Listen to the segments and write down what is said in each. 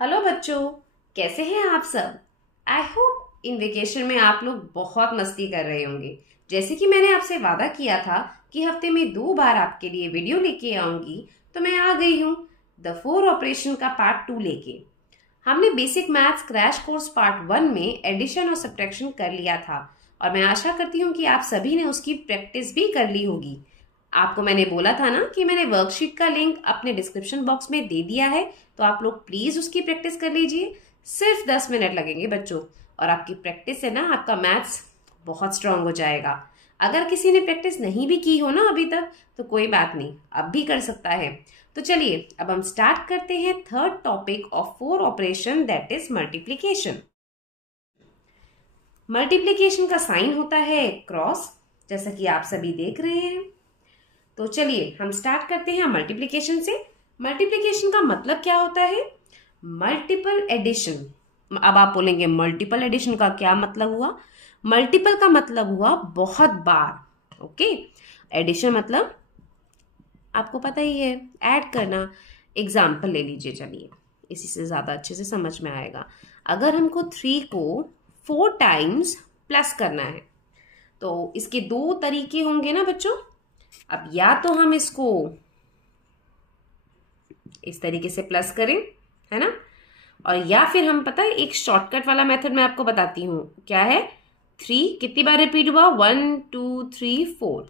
Hello बच्चों, कैसे हैं आप सब। आई होप इन वेकेशन में आप लोग बहुत मस्ती कर रहे होंगे। जैसे कि मैंने आपसे वादा किया था कि हफ्ते में 2 बार आपके लिए वीडियो लेके आऊंगी, तो मैं आ गई हूँ द 4 ऑपरेशन का पार्ट 2 लेके। हमने basic maths crash course part 1 में एडिशन और सब्ट्रैक्शन कर लिया था और मैं आशा करती हूँ कि आप सभी ने उसकी प्रैक्टिस भी कर ली होगी। आपको मैंने बोला था ना कि मैंने वर्कशीट का लिंक अपने डिस्क्रिप्शन बॉक्स में दे दिया है, तो आप लोग प्लीज उसकी प्रैक्टिस कर लीजिए। सिर्फ 10 मिनट लगेंगे बच्चों, और आपकी प्रैक्टिस से ना आपका मैथ्स बहुत स्ट्रांग हो जाएगा। अगर किसी ने प्रैक्टिस नहीं भी की हो ना अभी तक, तो कोई बात नहीं, अब भी कर सकता है। तो चलिए अब हम स्टार्ट करते हैं third topic of 4 operation, that is multiplication. Multiplication का साइन होता है क्रॉस, जैसा कि आप सभी देख रहे हैं। तो चलिए हम स्टार्ट करते हैं मल्टीप्लिकेशन से। मल्टीप्लिकेशन का मतलब क्या होता है? Multiple addition. अब आप बोलेंगे मल्टीपल एडिशन का क्या मतलब हुआ? मल्टीपल का मतलब हुआ बहुत बार। ओके, एडिशन मतलब आपको पता ही है, ऐड करना। एग्जाम्पल ले लीजिए, चलिए इसी से ज्यादा अच्छे से समझ में आएगा। अगर हमको 3 को 4 टाइम्स प्लस करना है, तो इसके 2 तरीके होंगे ना बच्चों। अब या तो हम इसको इस तरीके से प्लस करें, है ना, और या फिर हम, पता है, एक शॉर्टकट वाला मेथड मैं आपको बताती हूं। क्या है? 3 कितनी बार रिपीट हुआ? 1 2 3 4।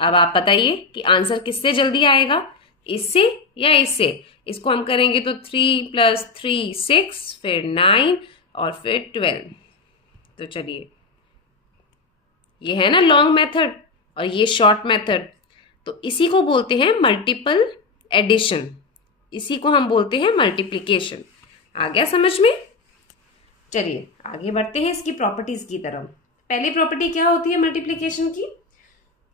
अब आप बताइए कि आंसर किससे जल्दी आएगा, इससे या इससे? इसको हम करेंगे तो 3 + 3 6, फिर 9 और फिर 12। तो चलिए, ये है ना लॉन्ग मेथड और ये शॉर्ट मेथड। तो इसी को बोलते हैं मल्टीपल एडिशन, इसी को हम बोलते हैं मल्टीप्लिकेशन। आ गया समझ में? चलिए आगे बढ़ते हैं इसकी प्रॉपर्टीज की तरफ। पहली प्रॉपर्टी क्या होती है मल्टीप्लिकेशन की?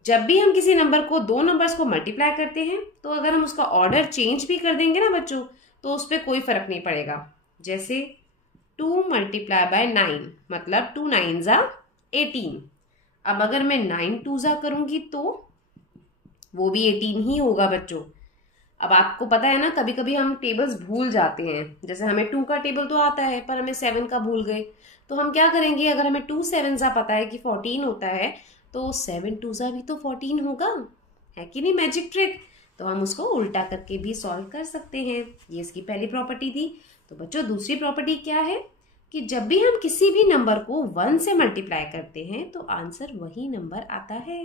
जब भी हम किसी नंबर को, 2 नंबर्स को मल्टीप्लाई करते हैं, तो अगर हम उसका ऑर्डर चेंज भी कर देंगे ना बच्चों, तो उस पर कोई फर्क नहीं पड़ेगा। जैसे 2 × 9 मतलब 2 9 18। अब अगर मैं 9 2 करूंगी तो वो भी 18 ही होगा बच्चों। अब आपको पता है ना, कभी कभी हम टेबल्स भूल जाते हैं। जैसे हमें 2 का टेबल तो आता है, पर हमें 7 का भूल गए, तो हम क्या करेंगे? अगर हमें 2 7 पता है कि 14 होता है, तो 7 2 भी तो 14 होगा, है कि नहीं? Magic trick. तो हम उसको उल्टा करके भी सॉल्व कर सकते हैं। ये इसकी पहली प्रॉपर्टी थी। तो बच्चों दूसरी प्रॉपर्टी क्या है? कि जब भी हम किसी भी नंबर को 1 से मल्टीप्लाई करते हैं, तो आंसर वही नंबर आता है।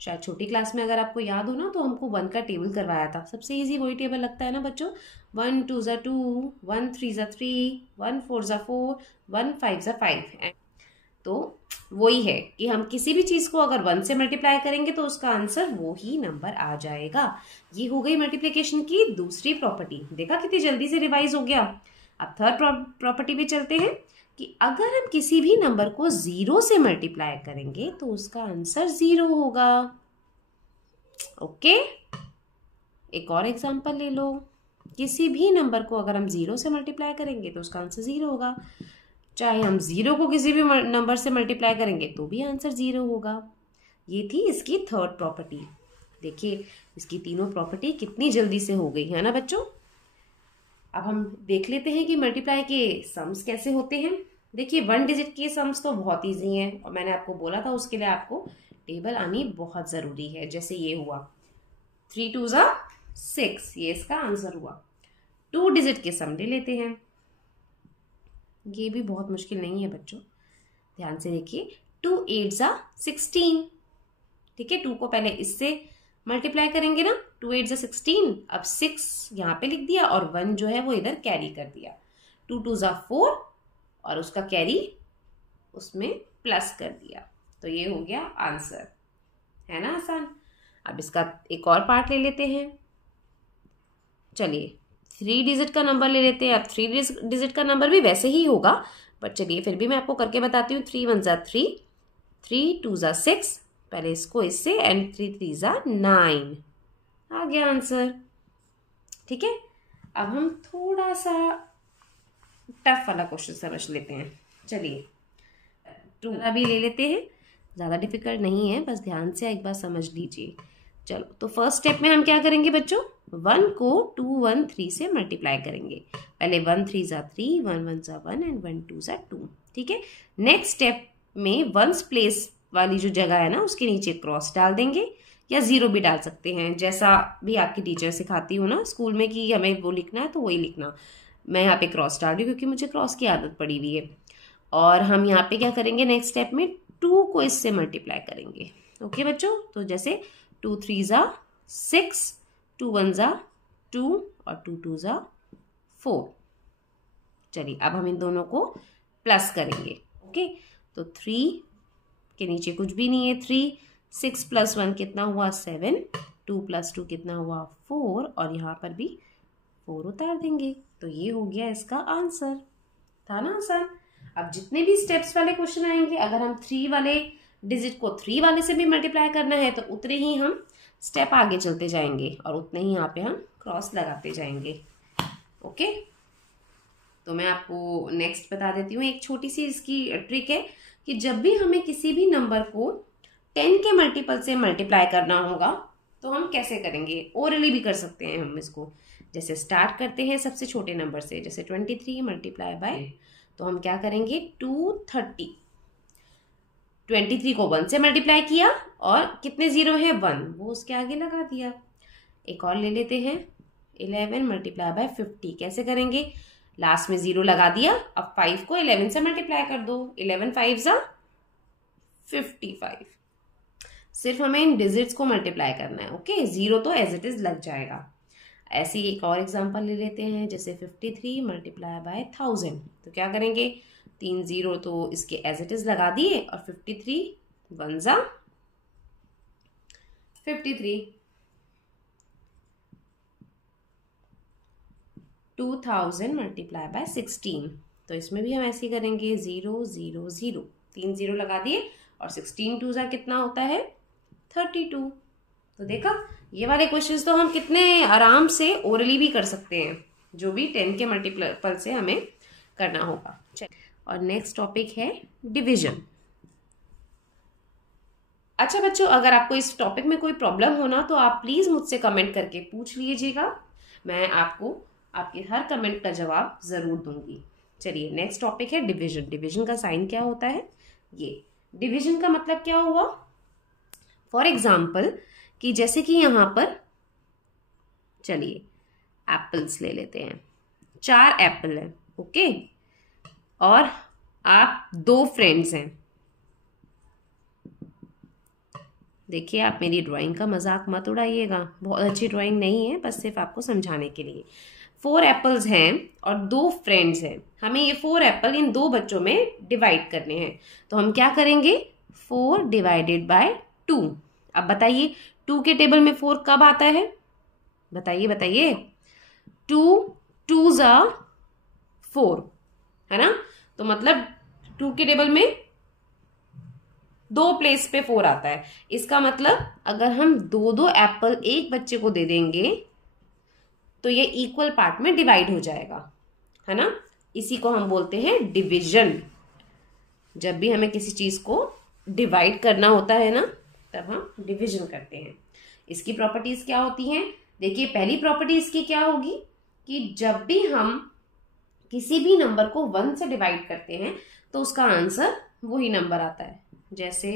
शायद छोटी क्लास में अगर आपको याद हो ना, तो हमको 1 का टेबल करवाया था। सबसे इजी वही टेबल लगता है ना बच्चों। 1 2 2, 1 3 3, 1 4 4, 1 5 5। तो वही है कि हम किसी भी चीज को अगर 1 से मल्टीप्लाई करेंगे, तो उसका आंसर वो ही नंबर आ जाएगा। ये हो गई मल्टीप्लिकेशन की दूसरी प्रॉपर्टी। देखा कितनी जल्दी से रिवाइज हो गया। अब थर्ड प्रॉपर्टी पे चलते हैं कि अगर हम किसी भी नंबर को 0 से मल्टीप्लाई करेंगे, तो उसका आंसर 0 होगा। ओके, एक और एग्जांपल ले लो। किसी भी नंबर को अगर हम 0 से मल्टीप्लाई करेंगे, तो उसका आंसर 0 होगा। चाहे हम 0 को किसी भी नंबर से मल्टीप्लाई करेंगे, तो भी आंसर 0 होगा। ये थी इसकी थर्ड प्रॉपर्टी। देखिए इसकी तीनों प्रॉपर्टी कितनी जल्दी से हो गई है ना बच्चों। अब हम देख लेते हैं कि मल्टीप्लाई के सम्स कैसे होते हैं। देखिए 1 डिजिट के सम्स तो बहुत इजी हैं, और मैंने आपको बोला था उसके लिए आपको टेबल आनी बहुत जरूरी है। जैसे ये हुआ 3 2 6, ये इसका आंसर हुआ। 2 डिजिट के सम ले लेते हैं। ये भी बहुत मुश्किल नहीं है बच्चों, ध्यान से देखिए। 2 8 16। ठीक है, 2 को पहले इससे मल्टीप्लाई करेंगे ना, 2 8 16। अब 6 यहाँ पे लिख दिया, और 1 जो है वो इधर कैरी कर दिया। 2 2 4, और उसका कैरी उसमें प्लस कर दिया। तो ये हो गया आंसर, है ना आसान। अब इसका एक और पार्ट ले लेते हैं। चलिए 3 डिजिट का नंबर ले लेते हैं। अब 3 डिजिट का नंबर भी वैसे ही होगा, बट चलिए फिर भी मैं आपको करके बताती हूँ। 3 1 3, 3 2 6, पहले इसको इससे, एंड 3 3 9। आ गया आंसर। ठीक है, अब हम थोड़ा सा टफ वाला क्वेश्चन समझ लेते हैं। चलिए 2 अभी ले लेते हैं, ज़्यादा डिफिकल्ट नहीं है, बस ध्यान से एक बार समझ लीजिए। चलो, तो फर्स्ट स्टेप में हम क्या करेंगे बच्चों? 1 को 2 1 3 से मल्टीप्लाई करेंगे। पहले 1 3 ज़ा 3, 1 1 ज़ा 1 एंड 1 2 ज़ा 2। ठीक है, नेक्स्ट स्टेप में वंस प्लेस वाली जो जगह है ना उसके नीचे क्रॉस डाल देंगे या जीरो भी डाल सकते हैं, जैसा भी आपकी टीचर सिखाती हो ना स्कूल में कि हमें वो लिखना है तो वही लिखना। मैं यहाँ पे क्रॉस डाल रही हूँ क्योंकि मुझे क्रॉस की आदत पड़ी हुई है। और हम यहाँ पे क्या करेंगे, नेक्स्ट स्टेप में 2 को इससे मल्टीप्लाई करेंगे। ओके बच्चों, तो जैसे 2 3 ज़ा 6, 2 1 ज़ा 2 और 2 2 ज़ा 4। चलिए अब हम इन दोनों को प्लस करेंगे। ओके, तो 3 के नीचे कुछ भी नहीं है, 3, 6 + 1 कितना हुआ 7, 2 + 2 कितना हुआ 4 और यहाँ पर भी 4 उतार देंगे। तो ये हो गया इसका आंसर। था ना आसान। अब जितने भी स्टेप्स वाले क्वेश्चन आएंगे, अगर हम 3 वाले डिजिट को 3 वाले से भी मल्टीप्लाई करना है तो उतने ही हम स्टेप आगे चलते जाएंगे और उतने ही यहाँ पे हम क्रॉस लगाते जाएंगे। ओके, तो मैं आपको नेक्स्ट बता देती हूँ। एक छोटी सी इसकी ट्रिक है कि जब भी हमें किसी भी नंबर को 10 के मल्टीपल से मल्टीप्लाई करना होगा तो हम कैसे करेंगे, ओरली भी कर सकते हैं हम इसको। जैसे स्टार्ट करते हैं सबसे छोटे नंबर से, जैसे 23 मल्टीप्लाई बाय, तो हम क्या करेंगे 230। 23 को 1 से मल्टीप्लाई किया और कितने जीरो है 1, वो उसके आगे लगा दिया। एक और ले लेते हैं 11 मल्टीप्लाई बाय 50। कैसे करेंगे, लास्ट में 0 लगा दिया, अब 5 को 11 से मल्टीप्लाई कर दो, 11 5 ज़ा 55। सिर्फ हमें इन डिजिट्स को मल्टीप्लाई करना है। ओके, 0 तो एज इट इज लग जाएगा। ऐसे ही एक और एग्जांपल ले लेते हैं, जैसे 53 मल्टीप्लाई बाय 1000। तो क्या करेंगे, 3 0 तो इसके एज इट इज लगा दिए और 53 1 ज़ा 53। 2000 मल्टीप्लाई बाय 16। तो इसमें भी हम ऐसे ही करेंगे 0 0 0, 3 0 लगा दिए और 16 2 ज़ा कितना होता है 32। तो देखा, ये वाले क्वेश्चंस तो हम कितने आराम से ओरली भी कर सकते हैं, जो भी 10 के मल्टीपल से हमें करना होगा। और नेक्स्ट टॉपिक है डिवीजन। अच्छा बच्चों, अगर आपको इस टॉपिक में कोई प्रॉब्लम हो ना तो आप प्लीज मुझसे कमेंट करके पूछ लीजिएगा, मैं आपको आपके हर कमेंट का जवाब जरूर दूंगी। चलिए नेक्स्ट टॉपिक है डिवीजन। डिवीजन का साइन क्या होता है, ये डिवीजन का मतलब क्या हुआ। फॉर एग्जाम्पल कि जैसे कि यहां पर चलिए एप्पल्स ले लेते हैं, 4 एप्पल है। ओके, और आप 2 फ्रेंड्स हैं। देखिए, आप मेरी ड्राइंग का मजाक मत उड़ाइएगा, बहुत अच्छी ड्राइंग नहीं है, बस सिर्फ आपको समझाने के लिए। 4 एप्पल्स हैं और 2 फ्रेंड्स हैं। हमें ये 4 एप्पल इन 2 बच्चों में डिवाइड करने हैं। तो हम क्या करेंगे, 4 डिवाइडेड बाय 2। अब बताइए 2 के टेबल में 4 कब आता है, बताइए बताइए। 2 2 ज़ा 4 है ना, तो मतलब 2 के टेबल में 2 प्लेस पे 4 आता है। इसका मतलब अगर हम 2 एप्पल एक बच्चे को दे देंगे तो ये इक्वल पार्ट में डिवाइड हो जाएगा, है ना। इसी को हम बोलते हैं डिवीजन। जब भी हमें किसी चीज को डिवाइड करना होता है ना, तब हम डिवीजन करते हैं। इसकी प्रॉपर्टीज क्या होती हैं, देखिए पहली प्रॉपर्टी इसकी क्या होगी कि जब भी हम किसी भी नंबर को 1 से डिवाइड करते हैं तो उसका आंसर वही नंबर आता है। जैसे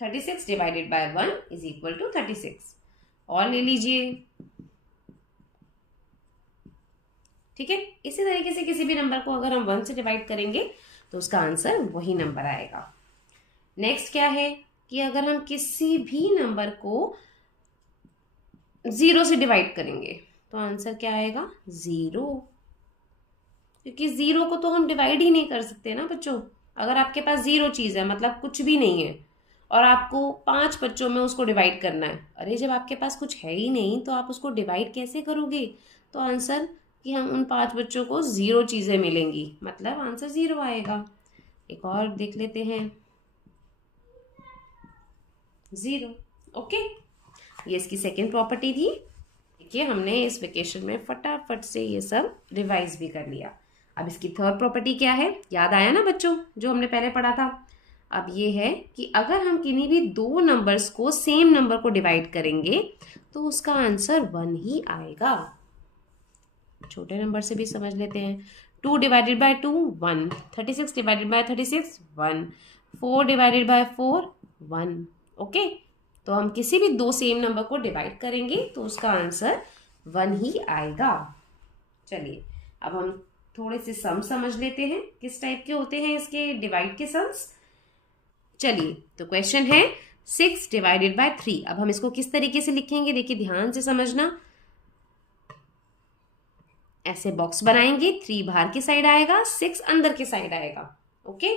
36 divided by 1 is equal to 36। और ले लीजिए, ठीक है। इसी तरीके से किसी भी नंबर को अगर हम 1 से डिवाइड करेंगे तो उसका आंसर वही नंबर आएगा। नेक्स्ट क्या है कि अगर हम किसी भी नंबर को 0 से डिवाइड करेंगे तो आंसर क्या आएगा 0, क्योंकि 0 को तो हम डिवाइड ही नहीं कर सकते ना बच्चों। अगर आपके पास 0 चीज है, मतलब कुछ भी नहीं है, और आपको 5 बच्चों में उसको डिवाइड करना है, अरे जब आपके पास कुछ है ही नहीं तो आप उसको डिवाइड कैसे करोगे। तो आंसर कि हम उन 5 बच्चों को 0 चीजें मिलेंगी, मतलब आंसर 0 आएगा। एक और देख लेते हैं 0। ओके, ये इसकी सेकेंड प्रॉपर्टी थी। देखिए हमने इस वेकेशन में फटाफट से ये सब रिवाइज भी कर लिया। अब इसकी थर्ड प्रॉपर्टी क्या है, याद आया ना बच्चों जो हमने पहले पढ़ा था। अब ये है कि अगर हम किन्हीं भी दो नंबर्स को सेम नंबर को डिवाइड करेंगे तो उसका आंसर 1 ही आएगा। छोटे नंबर से भी समझ लेते हैं। 2 divided by 2 1, 36 divided bye 36 1, 4 divided by 4 1। Okay, तो हम किसी भी दो सेम नंबर को डिवाइड करेंगे तो उसका आंसर 1 ही आएगा। चलिए अब हम थोड़े से सम समझ लेते हैं, किस टाइप के होते हैं इसके डिवाइड के सम्स। चलिए तो क्वेश्चन है 6 डिवाइडेड बाय 3। अब हम इसको किस तरीके से लिखेंगे, देखिए ध्यान से समझना। ऐसे बॉक्स बनाएंगे, 3 बाहर की साइड आएगा, 6 अंदर की साइड आएगा। ओके,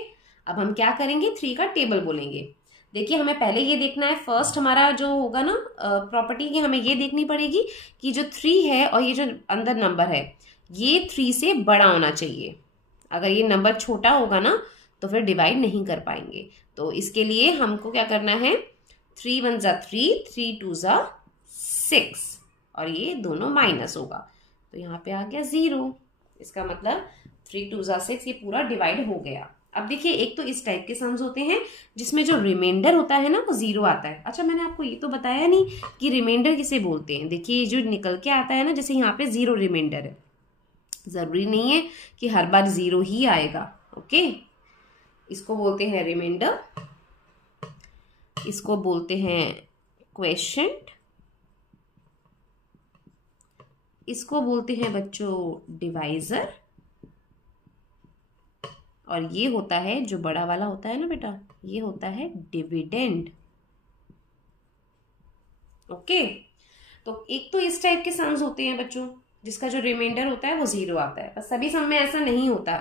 अब हम क्या करेंगे, 3 का टेबल बोलेंगे। देखिए हमें पहले ये देखना है, फर्स्ट हमारा जो होगा ना प्रॉपर्टी की, हमें ये देखनी पड़ेगी कि जो 3 है और ये जो अंदर नंबर है ये 3 से बड़ा होना चाहिए। अगर ये नंबर छोटा होगा ना तो फिर डिवाइड नहीं कर पाएंगे। तो इसके लिए हमको क्या करना है, 3 1 जा 3, 3 2 जा 6 और ये दोनों माइनस होगा तो यहाँ पे आ गया 0। इसका मतलब 3 2 जा 6 ये पूरा डिवाइड हो गया। अब देखिए एक तो इस टाइप के सम्स होते हैं जिसमें जो रिमाइंडर होता है ना वो 0 आता है। अच्छा मैंने आपको ये तो बताया नहीं कि रिमाइंडर किसे बोलते हैं। देखिए जो निकल के आता है ना, जैसे यहाँ पे 0 रिमाइंडर है, जरूरी नहीं है कि हर बार 0 ही आएगा। ओके, इसको बोलते हैं रिमाइंडर, इसको बोलते हैं क्वोशिएंट, इसको बोलते हैं बच्चों डिवाइजर, और ये होता है जो बड़ा वाला होता है ना बेटा, ये होता है डिविडेंड। ओके, तो एक तो इस टाइप के सम्स होते हैं बच्चों जिसका जो रिमाइंडर होता है वो 0 आता है। पर सभी सम में ऐसा नहीं होता,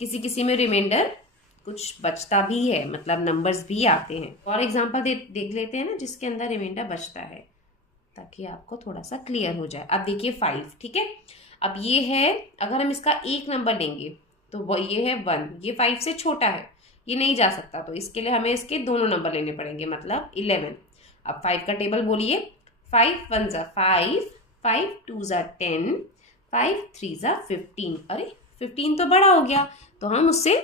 किसी किसी में रिमाइंडर कुछ बचता भी है, मतलब नंबर्स भी आते हैं। और एग्जांपल देख लेते हैं ना जिसके अंदर रिमाइंडर बचता है, ताकि आपको थोड़ा सा क्लियर हो जाए। अब देखिए 5, ठीक है। अब ये है, अगर हम इसका एक नंबर लेंगे तो वो ये है 1, ये 5 से छोटा है, ये नहीं जा सकता, तो इसके लिए हमें इसके दोनों नंबर लेने पड़ेंगे, मतलब 11। अब 5 का टेबल बोलिए, 5 1 जा 5, 5 2 जा 10, 5 3 जा 15। अरे 15 तो बड़ा हो गया, तो हम उससे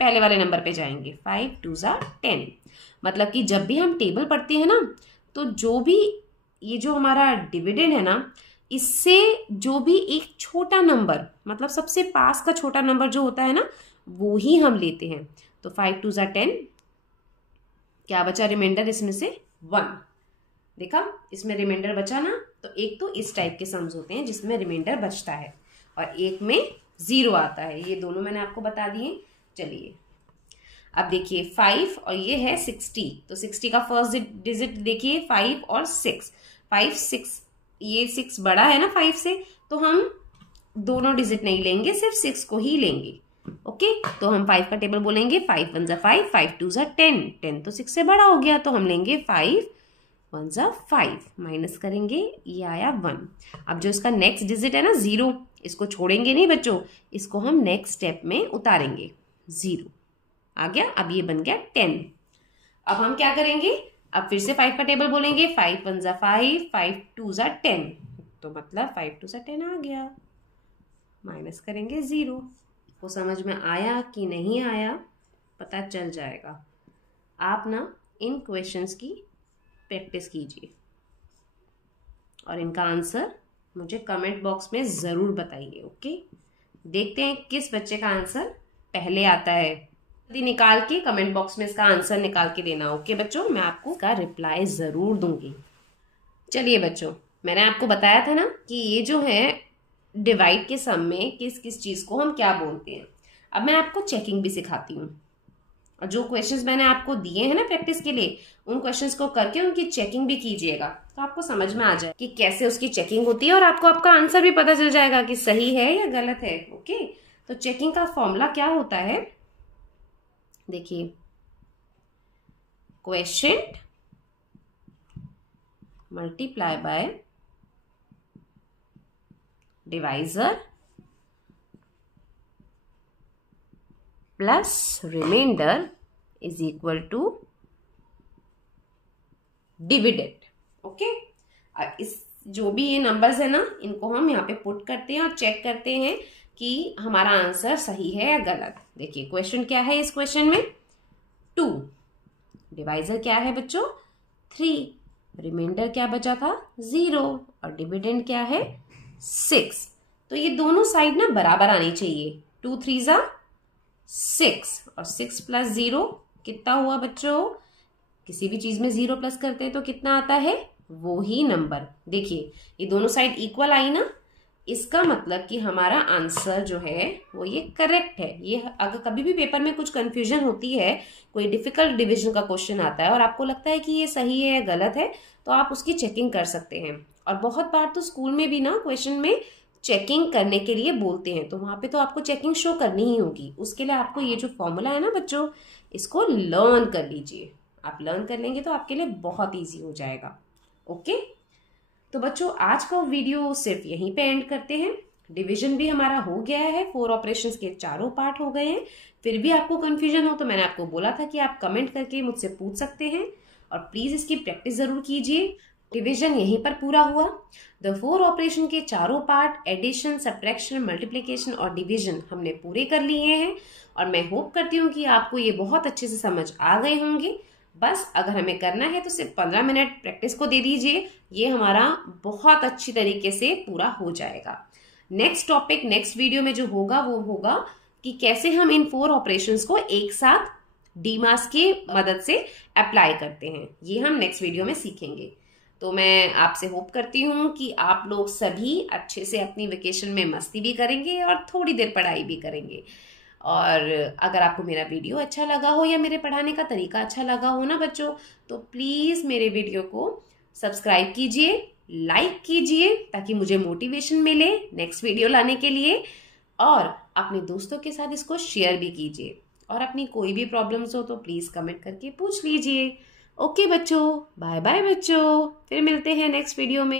पहले वाले नंबर पे जाएंगे, 5 2 जा 10। मतलब कि जब भी हम टेबल पढ़ते हैं ना, तो जो भी ये जो हमारा डिविडेंड है ना, इससे जो भी एक छोटा नंबर, मतलब सबसे पास का छोटा नंबर जो होता है ना, वो ही हम लेते हैं। तो 5 2 जा 10, क्या बचा रिमाइंडर इसमें से 1। देखा इसमें रिमाइंडर बचा ना। तो एक तो इस टाइप के सम्स होते हैं जिसमें रिमाइंडर बचता है और एक में 0 आता है। ये दोनों मैंने आपको बता दिए। चलिए अब देखिए 5 और ये है 60, तो 60 का फर्स्ट डिजिट देखिए 5 और 6, 5 6, ये 6 बड़ा है ना 5 से, तो हम दोनों डिजिट नहीं लेंगे, सिर्फ 6 को ही लेंगे। ओके, तो हम 5 का टेबल बोलेंगे, 5 1 जा 5, 5 2 जा 10, 10 तो 6 से बड़ा हो गया, तो हम लेंगे 5 1 जा 5, माइनस करेंगे, ये आया 1। अब जो इसका नेक्स्ट डिजिट है ना 0, इसको छोड़ेंगे नहीं बच्चों, इसको हम नेक्स्ट स्टेप में उतारेंगे, 0 आ गया। अब ये बन गया 10। अब हम क्या करेंगे, अब फिर से 5 का टेबल बोलेंगे, 5 1 जा 5, 5 2 जा 10, तो मतलब 5 2 जा 10 आ गया, माइनस करेंगे 0। वो समझ में आया कि नहीं आया पता चल जाएगा। आप ना इन क्वेश्चंस की प्रैक्टिस कीजिए और इनका आंसर मुझे कमेंट बॉक्स में ज़रूर बताइए। ओके, देखते हैं किस बच्चे का आंसर पहले आता है। यदि निकाल के कमेंट बॉक्स में इसका आंसर निकाल के देना। ओके बच्चों, मैं आपको इसका रिप्लाई ज़रूर दूंगी। चलिए बच्चों, मैंने आपको बताया था ना कि ये जो है डिवाइड के सम में किस किस चीज़ को हम क्या बोलते हैं। अब मैं आपको चेकिंग भी सिखाती हूँ, और जो क्वेश्चंस मैंने आपको दिए हैं ना प्रैक्टिस के लिए, उन क्वेश्चंस को करके उनकी चेकिंग भी कीजिएगा, तो आपको समझ में आ जाए कि कैसे उसकी चेकिंग होती है, और आपको आपका आंसर भी पता चल जाएगा कि सही है या गलत है। ओके, तो चेकिंग का फॉर्मूला क्या होता है, देखिए, quotient multiply by divisor plus remainder is equal to dividend. Okay, इस जो भी ये नंबर्स है ना, इनको हम यहाँ पे पुट करते हैं और चेक करते हैं कि हमारा आंसर सही है या गलत। देखिए क्वेश्चन क्या है, इस क्वेश्चन में 2, डिवाइजर क्या है बच्चों 3, रिमाइंडर क्या बचा था 0 और डिविडेंड क्या है 6। तो ये दोनों साइड ना बराबर आनी चाहिए। 2 3 जा 6 और 6 प्लस 0 कितना हुआ बच्चों? किसी भी चीज में 0 प्लस करते हैं तो कितना आता है? वो ही नंबर। देखिए ये दोनों साइड इक्वल आई ना, इसका मतलब कि हमारा आंसर जो है वो ये करेक्ट है। ये अगर कभी भी पेपर में कुछ कंफ्यूजन होती है, कोई डिफिकल्ट डिवीजन का क्वेश्चन आता है और आपको लगता है कि ये सही है या गलत है, तो आप उसकी चेकिंग कर सकते हैं। और बहुत बार तो स्कूल में भी ना क्वेश्चन में चेकिंग करने के लिए बोलते हैं, तो वहां पे तो आपको चेकिंग शो करनी ही होगी। उसके लिए आपको ये जो फॉर्मूला है ना बच्चों, इसको लर्न कर लीजिए। आप लर्न कर लेंगे तो आपके लिए बहुत ईजी हो जाएगा। ओके, तो बच्चों आज का वीडियो सिर्फ यहीं पे एंड करते हैं। डिवीजन भी हमारा हो गया है, 4 ऑपरेशंस के चारों पार्ट हो गए हैं। फिर भी आपको कंफ्यूजन हो तो मैंने आपको बोला था कि आप कमेंट करके मुझसे पूछ सकते हैं, और प्लीज इसकी प्रैक्टिस जरूर कीजिए। डिवीजन यहीं पर पूरा हुआ। द 4 ऑपरेशन के चारों पार्ट एडिशन, सब्ट्रैक्शन, मल्टीप्लिकेशन और डिवीजन हमने पूरे कर लिए हैं, और मैं होप करती हूँ कि आपको ये बहुत अच्छे से समझ आ गए होंगे। बस अगर हमें करना है तो सिर्फ 15 मिनट प्रैक्टिस को दे दीजिए, ये हमारा बहुत अच्छी तरीके से पूरा हो जाएगा। नेक्स्ट टॉपिक नेक्स्ट वीडियो में जो होगा वो होगा कि कैसे हम इन 4 ऑपरेशंस को एक साथ डीमास की मदद से अप्लाई करते हैं। ये हम नेक्स्ट वीडियो में सीखेंगे। तो मैं आपसे होप करती हूँ कि आप लोग सभी अच्छे से अपनी वेकेशन में मस्ती भी करेंगे और थोड़ी देर पढ़ाई भी करेंगे। और अगर आपको मेरा वीडियो अच्छा लगा हो या मेरे पढ़ाने का तरीका अच्छा लगा हो ना बच्चों, तो प्लीज मेरे वीडियो को सब्सक्राइब कीजिए, लाइक कीजिए, ताकि मुझे मोटिवेशन मिले नेक्स्ट वीडियो लाने के लिए। और अपने दोस्तों के साथ इसको शेयर भी कीजिए, और अपनी कोई भी प्रॉब्लम्स हो तो प्लीज कमेंट करके पूछ लीजिए। ओके बच्चों, बाय बाय बच्चों, फिर मिलते हैं नेक्स्ट वीडियो में।